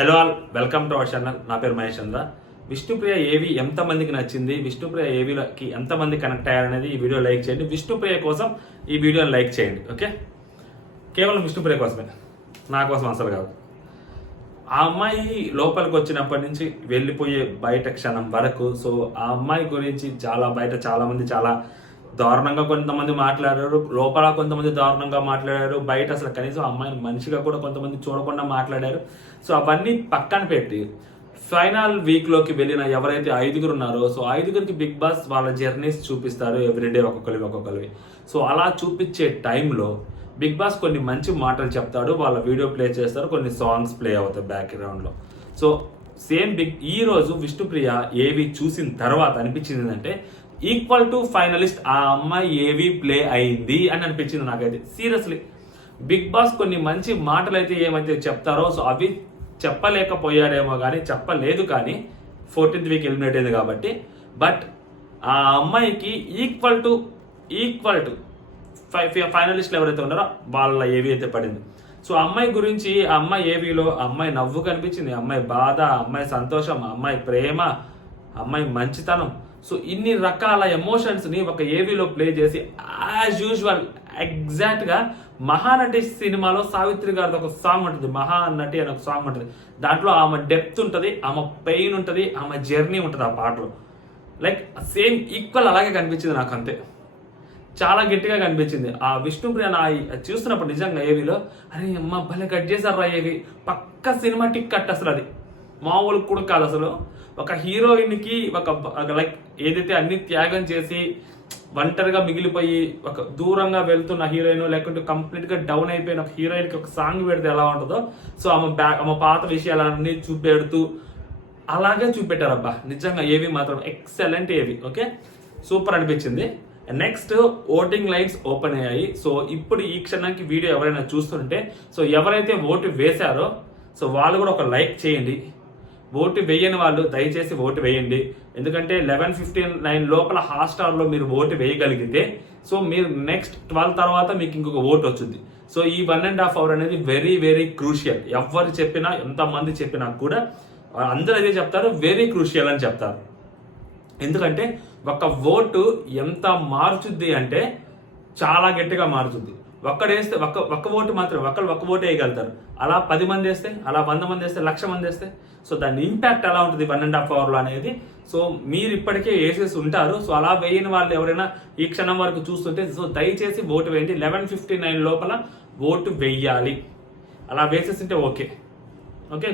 Hello all, welcome to our channel. నా పేరు మహేష్ చంద్ర. విష్ణుప్రియ ఏవి ఎంతమందికి నచ్చింది, విష్ణుప్రియ ఏవికి ఎంతమంది కనెక్ట్ అయ్యారనేది ఈ వీడియో లైక్ చేయండి. విష్ణుప్రియ కోసం ఈ వీడియోని లైక్ చేయండి. ఓకే, కేవలం విష్ణుప్రియ కోసమే, నా కోసం అసలు కాదు. ఆ అమ్మాయి లోపలికి వచ్చినప్పటి నుంచి వెళ్ళిపోయే బయట క్షణం వరకు, సో ఆ అమ్మాయి గురించి చాలా మంది చాలా దారుణంగా కొంతమంది మాట్లాడారు, లోపల కొంతమంది దారుణంగా మాట్లాడారు, బయట అసలు కనీసం అమ్మాయిని మనిషిగా కూడా కొంతమంది చూడకుండా మాట్లాడారు. సో అవన్నీ పక్కన పెట్టి ఫైనల్ వీక్లోకి వెళ్ళిన ఎవరైతే 5 ఉన్నారో, సో 5 బిగ్ బాస్ వాళ్ళ జర్నీస్ చూపిస్తారు ఎవ్రీడే ఒక్కొక్కరివి. సో అలా చూపించే టైంలో బిగ్ బాస్ కొన్ని మంచి మాటలు చెప్తాడు, వాళ్ళ వీడియో ప్లే చేస్తారు, కొన్ని సాంగ్స్ ప్లే అవుతాయి బ్యాక్గ్రౌండ్లో. సో సేమ్ ఈ రోజు విష్ణుప్రియ ఏవి చూసిన తర్వాత అనిపించింది ఏంటంటే ఈక్వల్ టు ఫైనలిస్ట్ ఆ అమ్మాయి ఏవి ప్లే అయింది అని అనిపించింది నాకైతే. సీరియస్లీ బిగ్ బాస్ కొన్ని మంచి మాటలు అయితే ఏమైతే చెప్తారో, సో అవి చెప్పలేకపోయాడేమో కానీ, చెప్పలేదు కానీ 14th వీక్ ఎలిమినేట్ అయింది కాబట్టి. బట్ ఆ అమ్మాయికి ఈక్వల్ టు ఫైనలిస్ట్లు ఎవరైతే ఉన్నారో వాళ్ళ ఏవి అయితే పడింది. సో అమ్మాయి గురించి, ఆ అమ్మాయి ఏవిలో అమ్మాయి నవ్వు కనిపించింది, అమ్మాయి బాధ, అమ్మాయి సంతోషం, అమ్మాయి ప్రేమ, అమ్మాయి మంచితనం. సో ఇన్ని రకాల ఎమోషన్స్ని ఒక ఏవీలో ప్లే చేసి యాజ్ యూజువల్ ఎగ్జాక్ట్గా మహానటి సినిమాలో సావిత్రి గారిది ఒక సాంగ్ ఉంటుంది, మహానటి అనే ఒక సాంగ్ ఉంటుంది. దాంట్లో ఆమె డెప్త్ ఉంటుంది, ఆమె పెయిన్ ఉంటుంది, ఆమె జర్నీ ఉంటుంది ఆ పాటలో. లైక్ సేమ్ ఈక్వల్ అలాగే కనిపించింది నాకు, అంతే. చాలా గట్టిగా కనిపించింది ఆ విష్ణుప్రియ. నా చూస్తున్నప్పుడు నిజంగా ఏవీలో అరే అమ్మ భలే కట్ చేశారు ఏవి, పక్క సినిమాటిక్ కట్ అసలు. అది మామూలు కూడా కాదు అసలు. ఒక హీరోయిన్కి ఒక లైక్ ఏదైతే అన్ని త్యాగం చేసి ఒంటరిగా మిగిలిపోయి ఒక దూరంగా వెళ్తున్న హీరోయిన్, లేకుంటే కంప్లీట్గా డౌన్ అయిపోయిన ఒక హీరోయిన్కి ఒక సాంగ్ పెడితే ఎలా ఉంటుందో, సో ఆమె పాత విషయాలన్నీ చూపెడుతూ అలాగే చూపెట్టారు. అబ్బా నిజంగా ఏవి మాత్రం ఎక్సలెంట్ ఏవి. ఓకే, సూపర్ అనిపించింది. నెక్స్ట్ ఓటింగ్ లైన్స్ ఓపెన్ అయ్యాయి. సో ఇప్పుడు ఈ క్షణానికి వీడియో ఎవరైనా చూస్తుంటే, సో ఎవరైతే ఓటు వేశారో సో వాళ్ళు కూడా ఒక లైక్ చేయండి. ఓటు వేయని వాళ్ళు దయచేసి ఓటు వేయండి. ఎందుకంటే 11:59 లోపల హాట్‌స్టార్లో మీరు ఓటు వేయగలిగితే, సో మీరు నెక్స్ట్ 12 తర్వాత మీకు ఇంకొక ఓటు వచ్చింది. సో ఈ 1.5 hour అనేది వెరీ వెరీ క్రూషియల్. ఎవరు చెప్పినా, ఎంతమంది చెప్పినా కూడా అందరూ అదే చెప్తారు, వెరీ క్రూషియల్ అని చెప్తారు. ఎందుకంటే ఒక ఓటు ఎంత మార్చుద్ది అంటే చాలా గట్టిగా మార్చుద్ది. ఒక్కడేస్తే ఒక్క ఓటు మాత్రం ఒక్క ఓటు వేయగలుగుతారు. అలా 10 మంది వేస్తే, అలా 100 మంది వేస్తే, 1,00,000 మంది వేస్తే, సో దాని ఇంపాక్ట్ ఎలా ఉంటుంది 1.5 hourలో అనేది. సో మీరు ఇప్పటికే వేసేసి ఉంటారు. సో అలా వేయని వాళ్ళు ఎవరైనా ఈ క్షణం వరకు చూస్తుంటే, సో దయచేసి ఓటు వేయండి. 11:59 లోపల ఓటు వేయాలి. అలా వేసేసింటే ఓకే,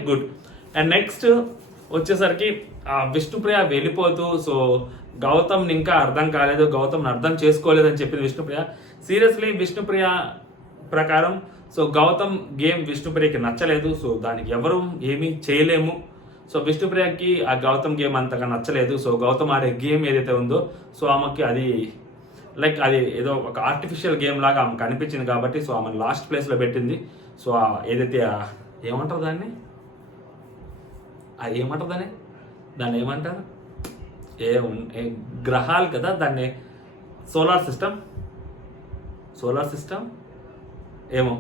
గుడ్. అండ్ నెక్స్ట్ వచ్చేసరికి విష్ణుప్రియ వెళ్ళిపోతూ, సో గౌతమ్ని ఇంకా అర్థం కాలేదు, గౌతమ్ని అర్థం చేసుకోలేదని చెప్పింది విష్ణుప్రియ. సీరియస్లీ విష్ణుప్రియ ప్రకారం సో గౌతమ్ గేమ్ విష్ణుప్రియకి నచ్చలేదు. సో దానికి ఎవరు ఏమీ చేయలేము. సో విష్ణుప్రియకి ఆ గౌతమ్ గేమ్ అంతగా నచ్చలేదు. సో గౌతమ్ ఆడే గేమ్ ఏదైతే ఉందో, సో ఆమెకి అది లైక్ అది ఏదో ఒక ఆర్టిఫిషియల్ గేమ్ లాగా ఆమెకు అనిపించింది కాబట్టి, సో ఆమె లాస్ట్ ప్లేస్లో పెట్టింది. సో ఏదైతే ఏమంటారు దాన్ని, దాన్ని ఏమంటారు, గ్రహాలు కదా దాన్ని, సోలార్ సిస్టమ్ ఏమో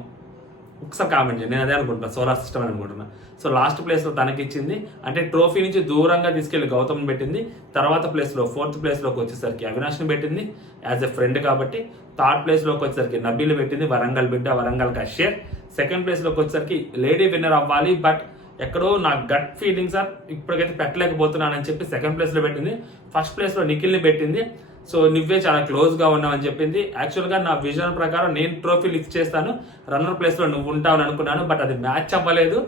ఒకసారి కామెంట్ చేయండి. నేను అదే అనుకుంటున్నా, సోలార్ సిస్టమ్ అని అనుకుంటున్నా. సో లాస్ట్ ప్లేస్లో తనకి ఇచ్చింది, అంటే ట్రోఫీ నుంచి దూరంగా తీసుకెళ్లి గౌతమ్ని పెట్టింది. తర్వాత ప్లేస్లో 4th ప్లేస్లోకి వచ్చేసరికి అవినాష్ని పెట్టింది యాజ్ ఎ ఫ్రెండ్ కాబట్టి. 3rd ప్లేస్లోకి వచ్చేసరికి నబీల్ పెట్టింది, వరంగల్ బిడ్డ, వరంగల్ కశ్యప్. 2nd ప్లేస్లోకి వచ్చేసరికి లేడీ విన్నర్ అవ్వాలి, బట్ ఎక్కడో నా గట్ ఫీలింగ్ సార్ ఇప్పటికైతే పెట్టలేకపోతున్నానని చెప్పి 2nd ప్లేస్లో పెట్టింది. 1st ప్లేస్లో నిఖిల్ని పెట్టింది. సో నువ్వే చాలా క్లోజ్గా ఉన్నావని చెప్పింది. యాక్చువల్గా నా విజన్ ప్రకారం నేను ట్రోఫీ లిఫ్ట్ చేస్తాను, రన్నర్ ప్లేస్లో నువ్వు ఉంటావని అనుకున్నాను, బట్ అది మ్యాచ్ అవ్వలేదు.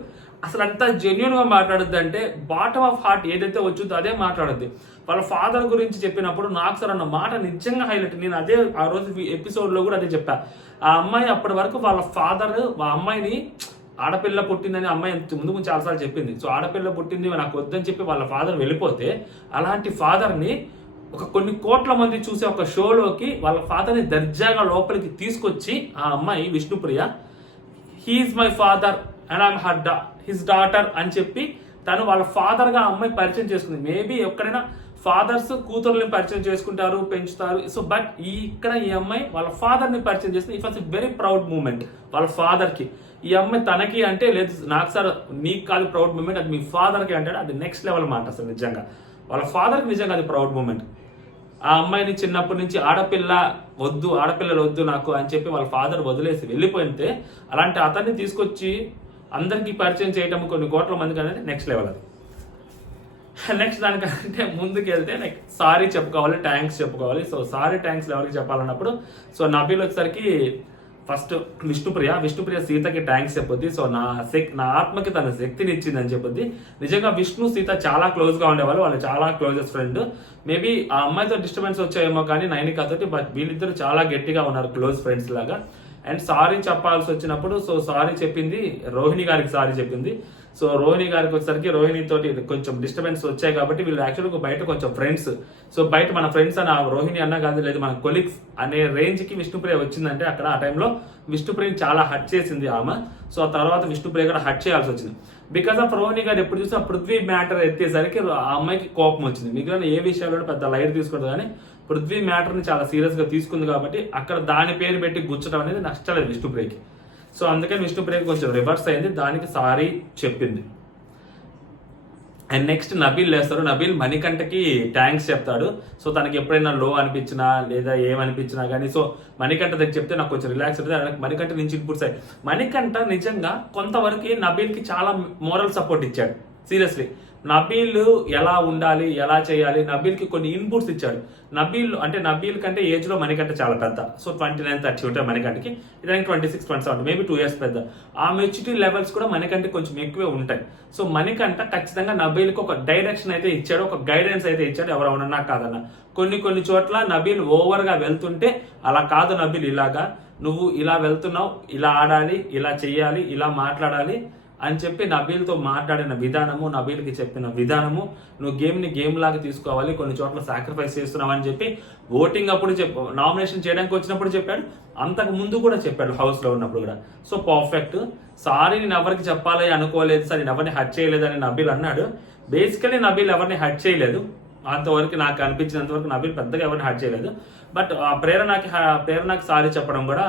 అసలు అంతా జెన్యున్గా మాట్లాడుద్ది అంటే బాటమ్ ఆఫ్ హార్ట్ ఏదైతే వచ్చిందో అదే మాట్లాడుద్ది. వాళ్ళ ఫాదర్ గురించి చెప్పినప్పుడు నాకు సార్ అన్న మాట నిజంగా హైలైట్. నేను అదే ఆ రోజు ఎపిసోడ్లో కూడా అదే చెప్పా. ఆ అమ్మాయి అప్పటి వరకు వాళ్ళ ఫాదర్ ఆ అమ్మాయిని ఆడపిల్ల పుట్టిందని అమ్మాయి ముందు చాలాసార్లు చెప్పింది. సో ఆడపిల్ల పుట్టింది నాకు వద్దని చెప్పి వాళ్ళ ఫాదర్ వెళ్ళిపోతే, అలాంటి ఫాదర్ని ఒక కొన్ని కోట్ల మంది చూసే ఒక షోలోకి వాళ్ళ ఫాదర్ని దర్జాగా లోపలికి తీసుకొచ్చి ఆ అమ్మాయి Vishnupriya he's my father and I'm his daughter అని చెప్పి తను వాళ్ళ ఫాదర్గా ఆ అమ్మాయి పరిచయం చేసుకుంది. మేబీ ఎక్కడైనా ఫాదర్స్ కూతుర్ని పరిచయం చేసుకుంటారు, పెంచుతారు. సో బట్ ఇక్కడ ఈ అమ్మాయి వాళ్ళ ఫాదర్ని పరిచయం చేస్తుంది. It was a very proud moment వాళ్ళ ఫాదర్కి. ఈ అమ్మాయి తనకి అంటే లేదు నాకు సార్ నీకు కాదు ప్రౌడ్ మూమెంట్, అది మీ ఫాదర్కి అంటాడు. అది నెక్స్ట్ లెవెల్ మాట అసలు నిజంగా. వాళ్ళ ఫాదర్కి నిజంగా అది ప్రౌడ్ మూమెంట్. ఆ అమ్మాయిని చిన్నప్పటి నుంచి ఆడపిల్లలు వద్దు నాకు అని చెప్పి వాళ్ళ ఫాదర్ వదిలేసి వెళ్ళిపోయితే అలాంటి అతన్ని తీసుకొచ్చి అందరికీ పరిచయం చేయటం కొన్ని కోట్ల మందికి అనేది నెక్స్ట్ లెవెల్. అది నెక్స్ట్ దానికంటే ముందుకు వెళ్తే లైక్ సారీ చెప్పుకోవాలి, థ్యాంక్స్ చెప్పుకోవాలి. సో సారీ థ్యాంక్స్ ఎవరికి చెప్పాలన్నప్పుడు సో నబీల్ వచ్చేసరికి ఫస్ట్ విష్ణుప్రియ సీతకి థ్యాంక్స్ చెప్పుద్ది. సో నా ఆత్మకి తన శక్తిని ఇచ్చిందని చెప్పుద్ది. నిజంగా విష్ణు సీత చాలా క్లోజ్గా ఉండేవాళ్ళు, వాళ్ళు చాలా క్లోజెస్ట్ ఫ్రెండ్. మేబీ ఆ అమ్మాయితో డిస్టర్బెన్స్ వచ్చాయేమో కానీ నైనికాతోటి, బట్ వీళ్ళిద్దరు చాలా గట్టిగా ఉన్నారు, క్లోజ్ ఫ్రెండ్స్ లాగా. అండ్ సారీ చెప్పాల్సి వచ్చినప్పుడు సో సారీ చెప్పింది రోహిణి గారికి, సారీ చెప్పింది. సో రోహిణి గారికి వచ్చేసరికి రోహిణి తోటి కొంచెం డిస్టర్బెన్స్ వచ్చాయి కాబట్టి వీళ్ళు యాక్చువల్గా బయట కొంచెం ఫ్రెండ్స్. సో బయట మన ఫ్రెండ్స్ అని రోహిణి అన్నా కాదు, లేదు మన కొలీగ్స్ అనే రేంజ్కి విష్ణుప్రియ వచ్చిందంటే అక్కడ ఆ టైంలో విష్ణుప్రియని చాలా హట్ చేసింది ఆమె. సో ఆ తర్వాత విష్ణుప్రియ కూడా హట్ చేయాల్సి వచ్చింది. బికాస్ ఆఫ్ రోహిణి గారు ఎప్పుడు చూసినా పృథ్వీ మ్యాటర్ ఎత్తేసరికి ఆ అమ్మాయికి కోపం వచ్చింది. మిగిలిన ఏ విషయాల్లో పెద్ద లైట్ తీసుకుంటుంది కానీ పృథ్వీ మ్యాటర్ని చాలా సీరియస్గా తీసుకుంది కాబట్టి అక్కడ దాని పేరు పెట్టి గుచ్చడం అనేది నచ్చలేదు విష్ణుప్రియకి. సో అందుకని విష్ణుప్రియకి కొంచెం రివర్స్ అయింది, దానికి సారీ చెప్పింది. అండ్ నెక్స్ట్ నబీల్ లేస్తారు. నబీల్ మణికంఠకి థ్యాంక్స్ చెప్తాడు. సో తనకి ఎప్పుడైనా లో అనిపించినా లేదా ఏమనిపించినా కానీ సో మణికంఠ దగ్గర చెప్తే నాకు కొంచెం రిలాక్స్ అవుతుంది. మణికంఠ నుంచి ఇన్పుట్స్ అయ్యి మణికంఠ నిజంగా కొంతవరకు నబీల్కి చాలా మోరల్ సపోర్ట్ ఇచ్చాడు. సీరియస్లీ నబీల్ ఎలా ఉండాలి, ఎలా చేయాలి, నబీల్కి కొన్ని ఇన్పుట్స్ ఇచ్చాడు. నబీల్ కంటే ఏజ్ లో మణికంఠ చాలా పెద్ద. సో 29-30 ఉంటాయి మణికంఠకి, ఇదానికి 26-27, మేబీ 2 years పెద్ద. ఆ మెచ్యూరిటీ లెవెల్స్ కూడా మణికంఠకి కొంచెం ఎక్కువే ఉంటాయి. సో మణికంఠ ఖచ్చితంగా నబీల్కి ఒక డైరెక్షన్ అయితే ఇచ్చాడు, ఒక గైడెన్స్ అయితే ఇచ్చాడు. ఎవరన్నా కాదన్నా కొన్ని చోట్ల నబీల్ ఓవర్ గా వెళ్తుంటే అలా కాదు నబీల్, ఇలాగా నువ్వు ఇలా వెళ్తున్నావు, ఇలా ఆడాలి, ఇలా చెయ్యాలి, ఇలా మాట్లాడాలి అని చెప్పి నబీల్తో మాట్లాడిన విధానము, నబీల్కి చెప్పిన విధానము, నువ్వు గేమ్ లాగా తీసుకోవాలి, కొన్ని చోట్ల సాక్రిఫైస్ చేస్తున్నావు అని చెప్పి ఓటింగ్ అప్పుడు నామినేషన్ చేయడానికి వచ్చినప్పుడు చెప్పాడు, అంతకు ముందు కూడా చెప్పాడు హౌస్లో ఉన్నప్పుడు కూడా. So perfect. సారీ నేను ఎవరికి చెప్పాలి అనుకోలేదు సార్, నేను ఎవరిని హర్ట్ చేయలేదని నబీల్ అన్నాడు. బేసికలీ నబీల్ ఎవరిని హర్ట్ చేయలేదు, అంతవరకు నాకు అనిపించినంత వరకు నబీల్ పెద్దగా ఎవరిని హర్ట్ చేయలేదు. బట్ ప్రేరణకి సారీ చెప్పడం కూడా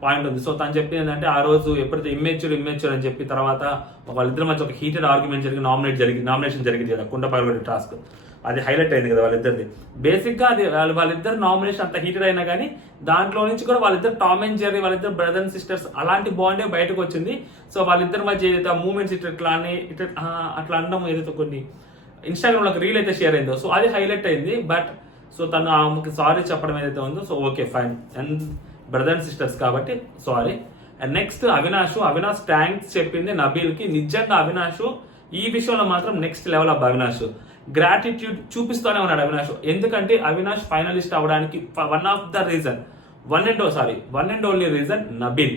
పాయింట్ ఉంది. సో తను చెప్పింది ఏంటంటే ఆ రోజు ఎప్పుడైతే ఇమ్మెచ్యూర్ అని చెప్పి తర్వాత వాళ్ళిద్దరి మధ్య ఒక హీటెడ్ ఆర్గ్యుమెంట్ జరిగి నామినేషన్ జరిగింది కదా, కుండ పగలగొట్టే టాస్క్, అది హైలైట్ అయింది కదా వాళ్ళిద్దరిది. బేసిక్గా అది వాళ్ళిద్దరు నామినేషన్ అంత హీటెడ్ అయినా కానీ దాంట్లో నుంచి కూడా వాళ్ళిద్దరు టామ్ అండ్ జెర్రీ, వాళ్ళిద్దరు బ్రదర్ అండ్ సిస్టర్స్ అలాంటి బాండే బయటకు వచ్చింది. సో వాళ్ళిద్దరి మధ్య ఏదైతే మూమెంట్స్ అట్లా అనడం ఏదైతే కొన్ని ఇన్స్టాగ్రామ్లో ఒక రీల్ అయితే షేర్ అయిందో సో అది హైలైట్ అయింది. బట్ సో తను ఆమెకి సారీ చెప్పడం ఏదైతే ఉందో so okay fine, and brother and sisters కాబట్టి sorry. And next Avinash thanks చెప్పింది నబీల్కి. నిజంగా అవినాష్ ఈ విషయంలో మాత్రం next level of Avinash gratitude చూపిస్తూనే ఉన్నాడు అవినాష్. ఎందుకంటే అవినాష్ ఫైనలిస్ట్ అవడానికి one and only reason Nabeel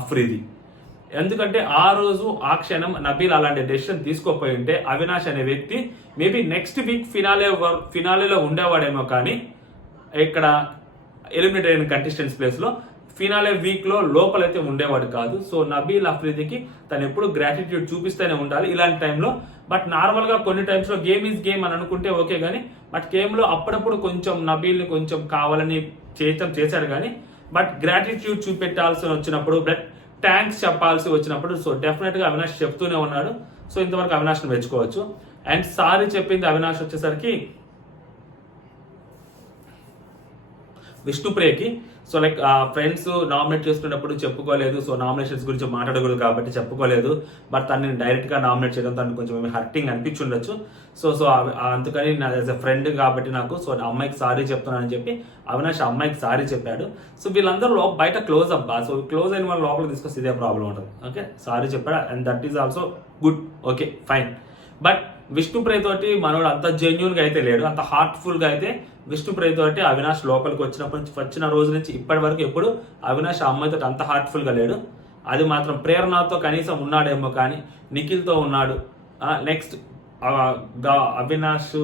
Afridi. ఎందుకంటే ఆ రోజు ఆ క్షణం నబీల్ అలాంటి డెసిషన్ తీసుకోపోయి ఉంటే అవినాష్ అనే వ్యక్తి మేబీ నెక్స్ట్ వీక్ ఫినాలేలో ఉండేవాడేమో, కానీ ఇక్కడ ఎలిమినేట్ అయిన కంటెస్టెంట్స్ ప్లేస్ లో ఫినాలే వీక్ లో లోపలైతే ఉండేవాడు కాదు. సో నబీల్ అఫ్రీదికి తను ఎప్పుడు గ్రాటిట్యూడ్ చూపిస్తూనే ఉండాలి ఇలాంటి టైంలో. బట్ నార్మల్ గా కొన్ని టైమ్స్ లో గేమ్ ఈజ్ గేమ్ అని అనుకుంటే ఓకే, కానీ బట్ గేమ్ లో అప్పుడప్పుడు కొంచెం నబీల్ ని కొంచెం కావాలని చేశాడు కానీ బట్ గ్రాటిట్యూడ్ చూపెట్టాల్సి వచ్చినప్పుడు థ్యాంక్స్ చెప్పాల్సి వచ్చినప్పుడు సో డెఫినెట్ గా అవినాష్ చెప్తూనే ఉన్నాడు. సో ఇంతవరకు అవినాష్ని మెచ్చుకోవచ్చు. అండ్ సారీ చెప్పింది అవినాష్ వచ్చేసరికి విష్ణుప్రియకి. సో లైక్ ఫ్రెండ్స్ నామినేట్ చేస్తున్నప్పుడు చెప్పుకోలేదు, సో నామినేషన్స్ గురించి మాట్లాడకూడదు కాబట్టి చెప్పుకోలేదు. బట్ తనని డైరెక్ట్గా నామినేట్ చేయడం తనకు కొంచెం హర్టింగ్ అనిపించుండొచ్చు. సో అందుకని నా యాజ్ ఎ ఫ్రెండ్ కాబట్టి నాకు సో నా అమ్మాయికి సారీ చెప్తున్నానని చెప్పి అవినాష్ అమ్మాయికి సారీ చెప్పాడు. సో వీళ్ళందరూ బయట క్లోజ్ అబ్బా, సో క్లోజ్ అయిన వాళ్ళ లోపలికి తీసుకొస్తే ఇదే ప్రాబ్లం ఉంటుంది. ఓకే సారీ చెప్పాడు, and that is also good, okay fine. But Vishnupriya తోటి మనోడు అంత జెన్యున్గా అయితే లేడు, అంత హార్ట్ఫుల్గా అయితే విష్ణుప్రియ తోటి అవినాష్ లోపలికి వచ్చిన రోజు నుంచి ఇప్పటి వరకు ఎప్పుడు అవినాష్ ఆ అమ్మాయితో అంత హార్ట్ఫుల్గా లేడు. అది మాత్రం ప్రేరణతో కనీసం ఉన్నాడేమో, కానీ నిఖిల్తో ఉన్నాడు. నెక్స్ట్ అవినాష్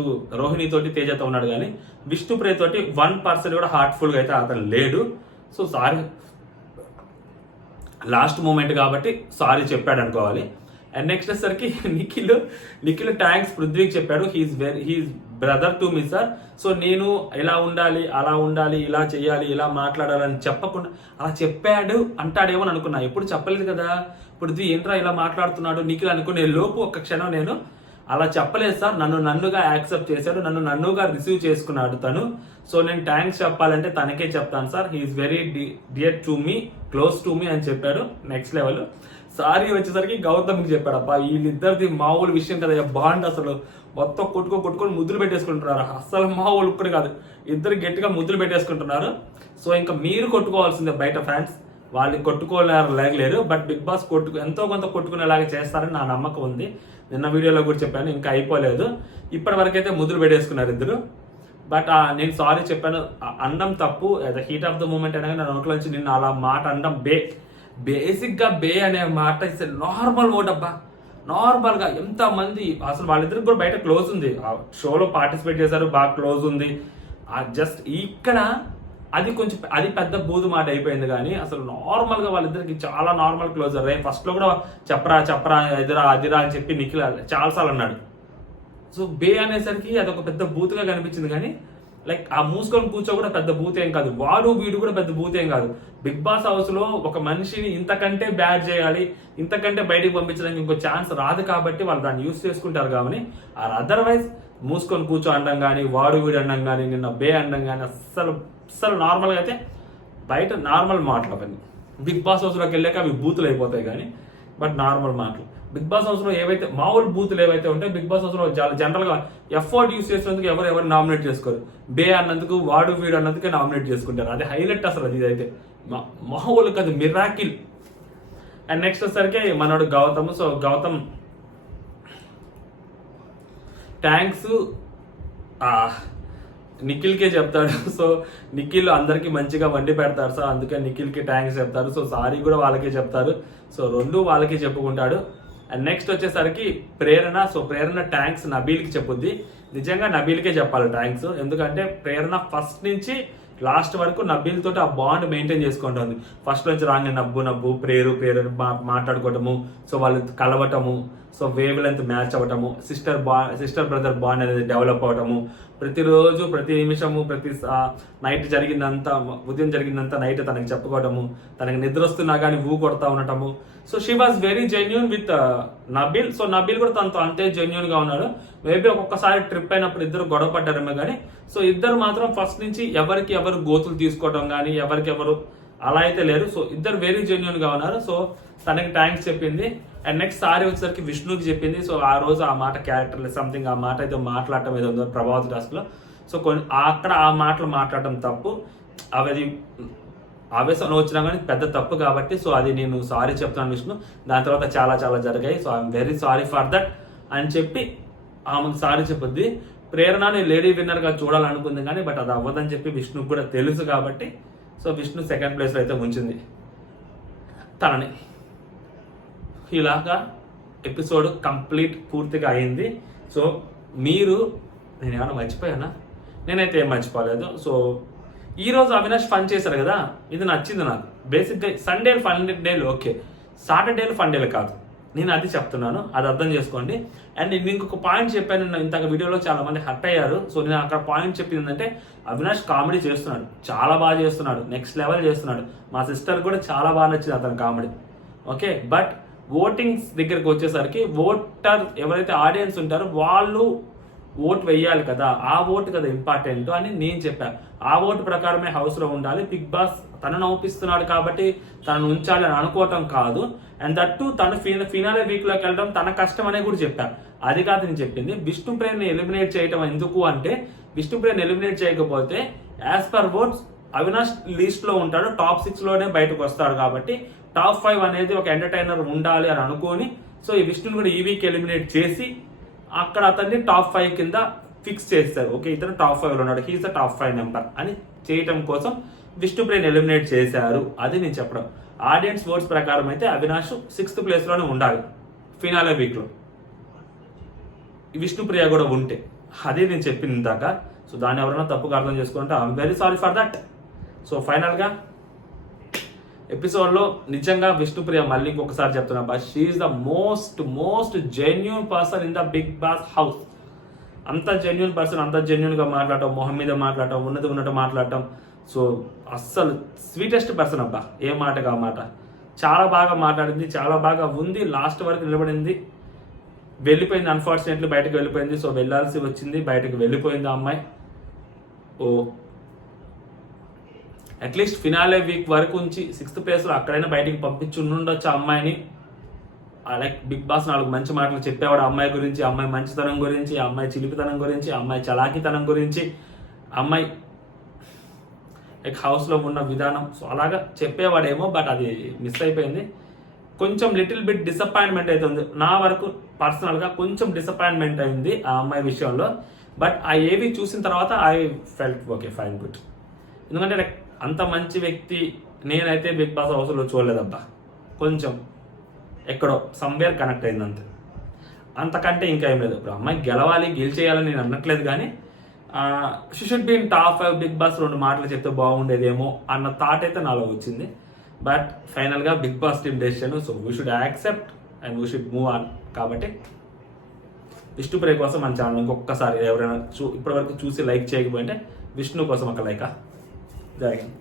రోహిణితోటి తేజతో ఉన్నాడు, కానీ విష్ణుప్రియ తోటి 1% కూడా హార్ట్ఫుల్గా అయితే అతను లేడు. సో సారీ లాస్ట్ మూమెంట్ కాబట్టి సారీ చెప్పాడు అనుకోవాలి. అండ్ నెక్స్ట్ వచ్చేసరికి నిఖిల్ థ్యాంక్స్ పృథ్వీకి చెప్పాడు. He's brother to me sir. So నేను ఇలా ఉండాలి, అలా ఉండాలి, ఇలా చేయాలి, ఇలా మాట్లాడాలని చెప్పకుండా అలా చెప్పాడు అంటాడేమో అని అనుకున్నా. ఎప్పుడు చెప్పలేదు కదా. ఇప్పుడు ఏంట్రా ఇలా మాట్లాడుతున్నాడు నిఖిల్ అనుకునే లోపు ఒక్క క్షణం నేను అలా చెప్పలేదు సార్, నన్నుగా యాక్సెప్ట్ చేశాడు, నన్నుగా రిసీవ్ చేసుకున్నాడు తను. సో నేను థ్యాంక్స్ చెప్పాలంటే తనకే చెప్తాను sir, he is very dear to me, close to me అని చెప్పాడు. నెక్స్ట్ లెవెల్ సారీ వచ్చేసరికి గౌతమ్కి చెప్పాడు. అబ్బా వీళ్ళిద్దరిది మామూలు విషయం కదా, బాండ్ అసలు మొత్తం కొట్టుకొని ముద్దులు పెట్టేసుకుంటున్నారు. అసలు మామూలు ఒక్కడు కాదు, ఇద్దరు గట్టిగా ముద్దులు పెట్టేసుకుంటున్నారు. సో ఇంకా మీరు కొట్టుకోవాల్సిందే బయట ఫ్యాన్స్, వాళ్ళని కొట్టుకోలేరు. బట్ బిగ్ బాస్ ఎంతో కొంత కొట్టుకునేలాగా చేస్తారని నా నమ్మకం ఉంది. నిన్న వీడియోలో కూడా చెప్పాను, ఇంకా అయిపోలేదు. ఇప్పటి వరకైతే ముద్దులు పెట్టేసుకున్నారు ఇద్దరు. బట్ నేను సారీ చెప్పాను, అనడం తప్పు. హీట్ ఆఫ్ ద మూమెంట్ అనగా నా నోట్లో నుంచి నిన్న అలా మాట అనడం బేసిక్గా బే అనే మాట ఇస్తే నార్మల్ వర్డ్ అబ్బా. నార్మల్గా ఎంతమంది అసలు వాళ్ళిద్దరికి కూడా బయట క్లోజ్ ఉంది, షోలో పార్టిసిపేట్ చేశారు, బాగా క్లోజ్ ఉంది. జస్ట్ ఇక్కడ అది పెద్ద బూదు మాట అయిపోయింది. కానీ అసలు నార్మల్గా వాళ్ళిద్దరికి చాలా నార్మల్ క్లోజ్ అయ్యారు. ఫస్ట్లో కూడా చెప్పరా ఎదురా అదిరా అని చెప్పి నిఖిల్ చాలాసార్లు అన్నాడు. సో బే అనేసరికి అదొక పెద్ద బూత్గా కనిపించింది. కానీ లైక్ ఆ మూసుకొని కూర్చో కూడా పెద్ద బూత్ ఏం కాదు, వీడు కూడా పెద్ద బూత్ ఏం కాదు. బిగ్ బాస్ హౌస్ లో ఒక మనిషిని ఇంతకంటే బ్యాడ్ చేయాలి, ఇంతకంటే బయటికి పంపించడానికి ఇంకో ఛాన్స్ రాదు కాబట్టి వాళ్ళు దాన్ని యూస్ చేసుకుంటారు. కాబట్టి అదర్వైజ్ మూసుకొని కూర్చో అనడం కానీ, వీడు అనడం కానీ, నిన్న బే అనడం కానీ అస్సలు నార్మల్గా అయితే బయట నార్మల్ మాటలు అవన్నీ. బిగ్ బాస్ హౌస్లోకి వెళ్ళాక అవి బూతులు అయిపోతాయి. కానీ బట్ నార్మల్ మాటలు బిగ్ బాస్ హౌస్ లో ఏవైతే మామూలు బూతులు ఏవైతే ఉంటాయో బిగ్ బాస్ హౌస్ లో జనరల్ గా ఎఫర్ట్ యూస్ చేసినందుకు ఎవరు నామినేట్ చేసుకోరు. బే అన్నందుకు వీడు అన్నందుకే నామినేట్ చేసుకుంటారు. అది హైలైట్ అసలు. అది ఇదైతే మామూలు కాదు, మిరాకిల్. అండ్ నెక్స్ట్ వచ్చేసరికి మనోడు గౌతమ్. సో గౌతమ్ థ్యాంక్స్ నిఖిల్కే చెప్తాడు. సో నిఖిల్ అందరికి మంచిగా వండి పెడతారు సార్, అందుకే నిఖిల్కి థ్యాంక్స్ చెప్తారు. సో సారీ కూడా వాళ్ళకే చెప్తారు. సో రెండు వాళ్ళకే చెప్పుకుంటాడు. అండ్ నెక్స్ట్ వచ్చేసరికి ప్రేరణ. సో ప్రేరణ థ్యాంక్స్ నబీల్కి చెప్పుద్ది. నిజంగా నబీల్కే చెప్పాలి థ్యాంక్స్. ఎందుకంటే ప్రేరణ ఫస్ట్ నుంచి లాస్ట్ వరకు నబీల్ తోటి ఆ బాండ్ మెయింటైన్ చేసుకుంటుంది. ఫస్ట్ నుంచి రాగానే నవ్వు ప్రేరు మాట్లాడుకోవటము, సో వాళ్ళు కలవటము, సో వేవ్ లెంత్ మ్యాచ్ అవ్వటము, సిస్టర్ బ్రదర్ బాండ్ అనేది డెవలప్ అవటము, ప్రతిరోజు ప్రతి నిమిషము ప్రతి నైట్ జరిగిందంతా, ఉదయం జరిగిందంతా నైట్ తనకి చెప్పుకోవటము, తనకి నిద్ర వస్తున్నా కానీ కొడతా ఉండటము. So she was very genuine with Nabeel. So Nabeel కూడా తనతో అంతే జెన్యూన్ గా ఉన్నాడు. మేబీ ఒక్కొక్కసారి ట్రిప్ అయినప్పుడు ఇద్దరు గొడవ పడ్డారేమో కానీ, సో ఇద్దరు మాత్రం ఫస్ట్ నుంచి ఎవరికి ఎవరు గోతులు తీసుకోవటం కానీ ఎవరు అలా అయితే లేరు. సో ఇద్దరు వెరీ జెన్యూన్ గా ఉన్నారు. సో తనకి థ్యాంక్స్ చెప్పింది. అండ్ నెక్స్ట్ సారీ వచ్చేసరికి విష్ణుకి చెప్పింది. సో ఆ రోజు ఆ మాట క్యారెక్టర్ సంథింగ్ ఆ మాట అయితే మాట్లాడటం ఏదో ఉందో ప్రభావతి టాస్క్ లో. సో అక్కడ ఆ మాటలు మాట్లాడటం తప్పు, అవి ఆవేశంలో వచ్చినా కానీ పెద్ద తప్పు కాబట్టి సో అది నేను సారీ చెప్తాను విష్ణు. దాని తర్వాత చాలా జరిగాయి. So I'm very sorry for that అని చెప్పి ఆమెకు సారీ చెప్పుద్ది. ప్రేరణని లేడీ విన్నర్ గా చూడాలనుకుంది కానీ బట్ అది అవ్వదని చెప్పి విష్ణుకు కూడా తెలుసు కాబట్టి సో విష్ణు సెకండ్ ప్లేస్ లో అయితే ఉంచింది తనని. ఇలాగా ఎపిసోడ్ కంప్లీట్ పూర్తిగా అయింది. సో నేను ఏమైనా మర్చిపోయానా? నేనైతే ఏం మర్చిపోలేదు. సో ఈరోజు అవినాష్ ఫన్ చేశారు కదా, ఇది నచ్చింది నాకు. బేసిక్గా సండేలు ఫన్ డేలు ఓకే, సాటర్డేలు ఫన్ డేలు కాదు. నేను అది చెప్తున్నాను, అది అర్థం చేసుకోండి. అండ్ నేను ఇంకొక పాయింట్ చెప్పాను, నేను ఇంతక వీడియోలో చాలా మంది హర్ట్ అయ్యారు. సో నేను అక్కడ పాయింట్ చెప్పింది ఏంటంటే అవినాష్ కామెడీ చేస్తున్నాడు, చాలా బాగా చేస్తున్నాడు, నెక్స్ట్ లెవెల్ చేస్తున్నాడు. మా సిస్టర్ కూడా చాలా బాగా నచ్చింది అతని కామెడీ. ఓకే, బట్ ఓటింగ్స్ దగ్గరికి వచ్చేసరికి ఓటర్ ఎవరైతే ఆడియన్స్ ఉంటారో వాళ్ళు ఓటు వెయ్యాలి కదా, ఆ ఓటు కదా ఇంపార్టెంట్ అని నేను చెప్పాను. ఆ ఓటు ప్రకారమే హౌస్లో ఉండాలి. బిగ్ బాస్ తనను ఒప్పిస్తున్నాడు కాబట్టి తనను ఉంచాలి అని అనుకోవటం కాదు. అండ్ దట్టు తను ఫినాలే వీక్లోకి వెళ్ళడం తన కష్టం అనే కూడా చెప్పాను. అది కాదు నేను చెప్పింది. విష్ణుప్రియని ఎలిమినేట్ చేయటం ఎందుకు అంటే, విష్ణుప్రియని ఎలిమినేట్ చేయకపోతే as per votes Avinash list లో ఉంటాడు, టాప్ 6 లోనే బయటకు వస్తాడు. కాబట్టి టాప్ 5 అనేది ఒక ఎంటర్టైనర్ ఉండాలి అని అనుకోని సో ఈ విష్ణుని కూడా ఈ వీక్ ఎలిమినేట్ చేసి అక్కడ అతన్ని టాప్ 5 కింద ఫిక్స్ చేస్తారు. ఓకే, ఇతను టాప్ 5 లో ఉన్నాడు, హీస్ ద టాప్ 5 నెంబర్ అని చేయటం కోసం విష్ణుప్రియని ఎలిమినేట్ చేశారు. అది నేను చెప్పడం. ఆడియన్స్ ఓట్స్ ప్రకారం అయితే అవినాష్ 6th ప్లేస్ లోనే ఉండాలి ఫినాలే వీక్ లో, విష్ణుప్రియ కూడా ఉంటే. అదే నేను చెప్పింది ఇందాక. సో దాన్ని ఎవరైనా తప్పుగా అర్థం చేసుకుంటే I'm very sorry for that. So ఫైనల్గా ఎపిసోడ్లో నిజంగా విష్ణుప్రియ మళ్ళీ ఇంకొకసారి చెప్తున్నా, but she is the most genuine person in the Bigg Boss house. అంత జెన్యున్ పర్సన్, అంత జెన్యున్గా మాట్లాడటం, మొహం మీద మాట్లాడటం, ఉన్నట్టు మాట్లాడటం. సో అస్సలు స్వీటెస్ట్ పర్సన్ అబ్బా, ఏ మాటగా మాట. చాలా బాగా మాట్లాడింది, చాలా బాగా ఉంది, లాస్ట్ వరకు నిలబడింది. వెళ్ళిపోయింది, అన్ఫార్చునేట్లీ బయటకు వెళ్ళిపోయింది. సో వెళ్ళాల్సి వచ్చింది, బయటకు వెళ్ళిపోయింది ఆ అమ్మాయి. ఓ అట్లీస్ట్ ఫినాలే వీక్ వరకు ఉంచి 6th ప్లేస్లో అక్కడైనా బయటికి పంపించుండొచ్చు ఆ అమ్మాయిని. లైక్ బిగ్ బాస్ 4 మంచి మాటలు చెప్పేవాడు అమ్మాయి గురించి, అమ్మాయి మంచితనం గురించి, అమ్మాయి చిలిపితనం గురించి, అమ్మాయి చలాకితనం గురించి, అమ్మాయి లైక్ హౌస్లో ఉన్న విధానం. సో అలాగా చెప్పేవాడేమో, బట్ అది మిస్ అయిపోయింది. కొంచెం లిటిల్ బిట్ డిసప్పాయింట్మెంట్ అయితే ఉంది నా వరకు. పర్సనల్గా కొంచెం డిసప్పాయింట్మెంట్ అయింది ఆ అమ్మాయి విషయంలో. బట్ ఆ ఏవి చూసిన తర్వాత I felt okay fine good. ఎందుకంటే లైక్ అంత మంచి వ్యక్తి నేనైతే బిగ్ బాస్ హౌస్లో చూడలేదబ్బా. కొంచెం ఎక్కడో సమ్వేర్ కనెక్ట్ అయింది అంతే, అంతకంటే ఇంకా ఏం లేదు. ఇప్పుడు అమ్మాయి గెలవాలి, గెలిచేయాలని నేను అనట్లేదు, కానీ she should be in top 5 Bigg Boss 2 మాటలు చెప్తే బాగుండేదేమో అన్న థాట్ అయితే నాలో వచ్చింది. బట్ ఫైనల్గా Bigg Boss team decision. So we should accept and we should move on. కాబట్టి విష్ణుప్రియ కోసం మన ఛానల్ ఇంకొకసారి ఎవరైనా ఇప్పటివరకు చూసి లైక్ చేయకపోయింటే విష్ణు కోసం ఒక లైక్ జరిగింది.